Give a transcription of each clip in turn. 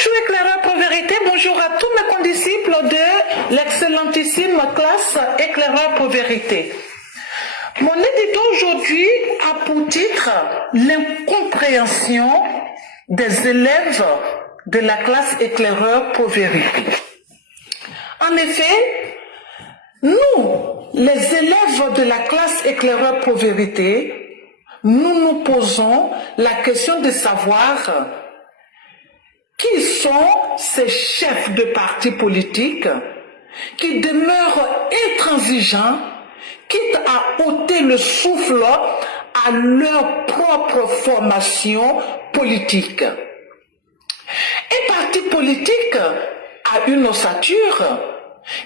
Bonjour éclaireur pour vérité, bonjour à tous mes condisciples de l'excellentissime classe éclaireur pour vérité. Mon édito aujourd'hui a pour titre l'incompréhension des élèves de la classe éclaireur pour vérité. En effet, nous, les élèves de la classe éclaireur pour vérité, nous nous posons la question de savoir qui sont ces chefs de partis politiques qui demeurent intransigeants, quitte à ôter le souffle à leur propre formation politique. Un parti politique a une ossature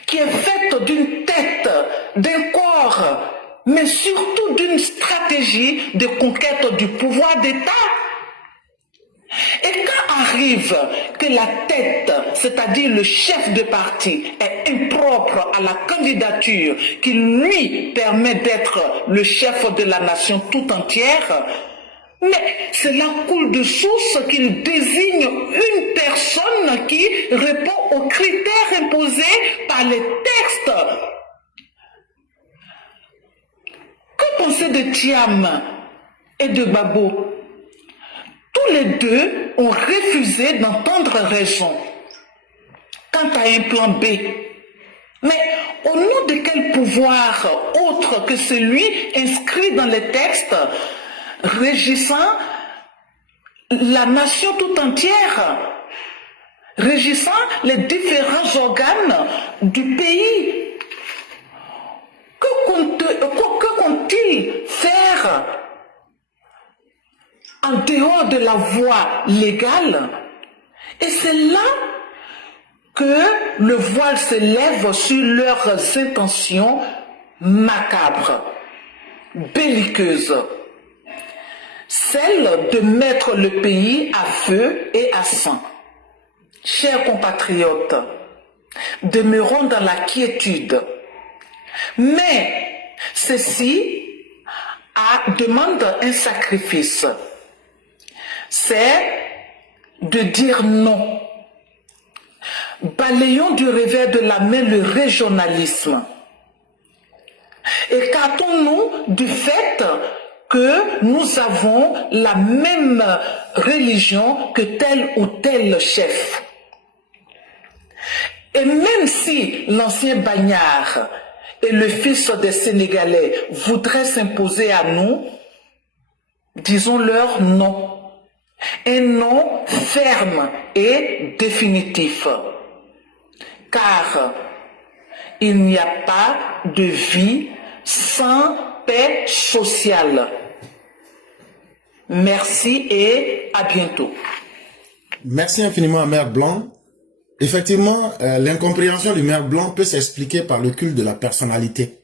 qui est faite d'une tête, d'un corps, mais surtout d'une stratégie de conquête du pouvoir d'État. Et quand arrive que la tête, c'est-à-dire le chef de parti, est impropre à la candidature qui lui permet d'être le chef de la nation tout entière, mais cela coule de source qu'il désigne une personne qui répond aux critères imposés par les textes. Que penser de Thiam et de Babo? Tous les deux ont refusé d'entendre raison quant à un plan B. Mais au nom de quel pouvoir autre que celui inscrit dans les textes régissant la nation tout entière, régissant les différents organes du pays? Que compte-t-il faire en dehors de la voie légale? Et c'est là que le voile se lève sur leurs intentions macabres, belliqueuses, celle de mettre le pays à feu et à sang. Chers compatriotes, demeurons dans la quiétude. Mais ceci demande un sacrifice. C'est de dire non. Balayons du revers de la main le régionalisme. Écartons-nous du fait que nous avons la même religion que tel ou tel chef. Et même si l'ancien bagnard et le fils des Sénégalais voudraient s'imposer à nous, disons-leur non. Un non ferme et définitif. Car il n'y a pas de vie sans paix sociale. Merci et à bientôt. Merci infiniment à Mère Blanc. Effectivement, l'incompréhension du Mère Blanc peut s'expliquer par le culte de la personnalité.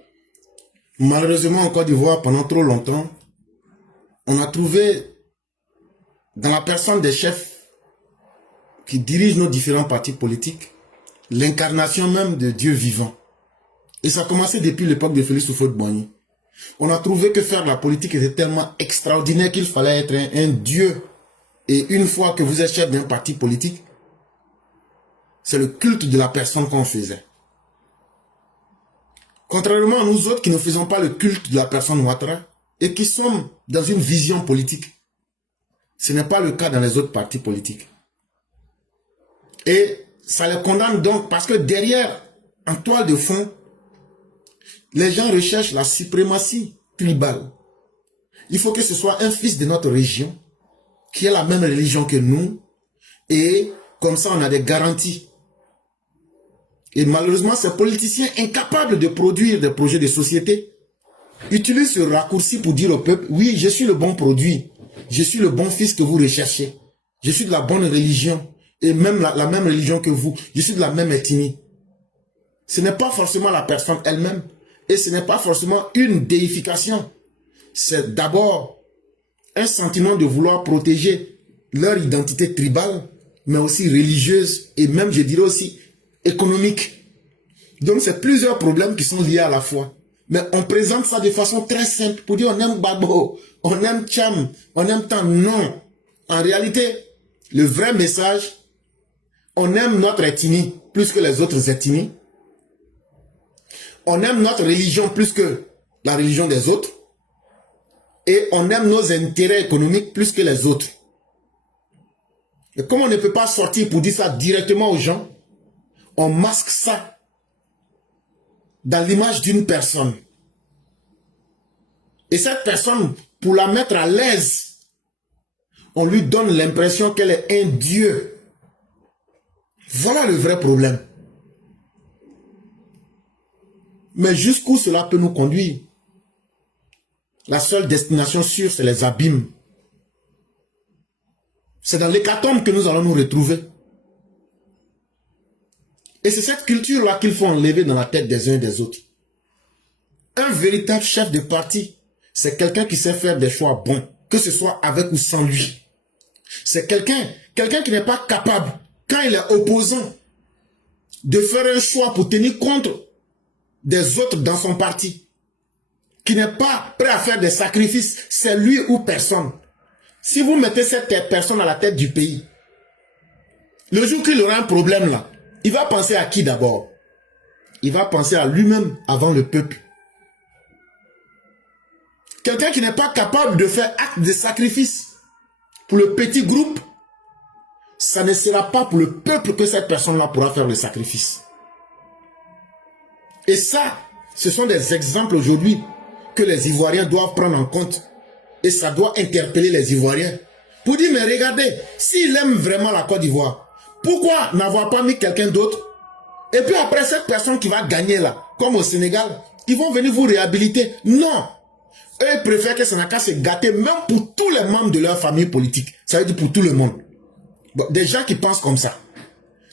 Malheureusement, en Côte d'Ivoire, pendant trop longtemps, on a trouvé dans la personne des chefs qui dirigent nos différents partis politiques l'incarnation même de Dieu vivant. Et ça a commencé depuis l'époque de Félix Houphouët-Boigny. On a trouvé que faire la politique était tellement extraordinaire qu'il fallait être un Dieu. Et une fois que vous êtes chef d'un parti politique, c'est le culte de la personne qu'on faisait. Contrairement à nous autres qui ne faisons pas le culte de la personne Ouattara et qui sommes dans une vision politique, ce n'est pas le cas dans les autres partis politiques. Et ça les condamne donc parce que derrière, en toile de fond, les gens recherchent la suprématie tribale. Il faut que ce soit un fils de notre région qui ait la même religion que nous et comme ça on a des garanties. Et malheureusement, ces politiciens incapables de produire des projets de société utilisent ce raccourci pour dire au peuple, oui, je suis le bon produit, je suis le bon fils que vous recherchez, je suis de la bonne religion, et même la même religion que vous, je suis de la même ethnie. Ce n'est pas forcément la personne elle-même, et ce n'est pas forcément une déification. C'est d'abord un sentiment de vouloir protéger leur identité tribale, mais aussi religieuse, et même, je dirais aussi, économique. Donc, c'est plusieurs problèmes qui sont liés à la fois. Mais on présente ça de façon très simple pour dire on aime Gbagbo, on aime Thiam, on aime tant. Non. En réalité, le vrai message, On aime notre ethnie plus que les autres ethnies. On aime notre religion plus que la religion des autres. Et on aime nos intérêts économiques plus que les autres. Et comme on ne peut pas sortir pour dire ça directement aux gens, on masque ça dans l'image d'une personne. Et cette personne, pour la mettre à l'aise, on lui donne l'impression qu'elle est un dieu. Voilà le vrai problème. Mais jusqu'où cela peut nous conduire? La seule destination sûre, c'est les abîmes. C'est dans l'hécatombe que nous allons nous retrouver. Et c'est cette culture-là qu'il faut enlever dans la tête des uns et des autres. Un véritable chef de parti, c'est quelqu'un qui sait faire des choix bons, que ce soit avec ou sans lui. C'est quelqu'un qui n'est pas capable, quand il est opposant, de faire un choix pour tenir compte des autres dans son parti. Qui n'est pas prêt à faire des sacrifices, c'est lui ou personne. Si vous mettez cette personne à la tête du pays, le jour qu'il aura un problème là, il va penser à qui d'abord? Il va penser à lui-même avant le peuple. Quelqu'un qui n'est pas capable de faire acte de sacrifice pour le petit groupe, ça ne sera pas pour le peuple que cette personne-là pourra faire le sacrifice. Et ça, ce sont des exemples aujourd'hui que les Ivoiriens doivent prendre en compte. Et ça doit interpeller les Ivoiriens. Pour dire, mais regardez, s'il aime vraiment la Côte d'Ivoire, pourquoi n'avoir pas mis quelqu'un d'autre? Et puis après, cette personne qui va gagner là, comme au Sénégal, ils vont venir vous réhabiliter. Non. Eux, ils préfèrent que ça n'a qu'à se gâter, même pour tous les membres de leur famille politique. Ça veut dire pour tout le monde. Bon, des gens qui pensent comme ça.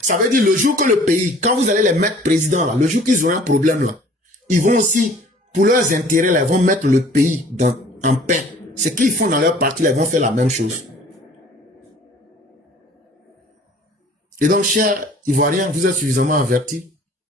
Ça veut dire le jour que le pays, quand vous allez les mettre président là, le jour qu'ils auront un problème là, ils vont aussi, pour leurs intérêts là, ils vont mettre le pays en paix. Ce qu'ils font dans leur parti là, ils vont faire la même chose. Et donc, chers Ivoiriens, vous êtes suffisamment avertis.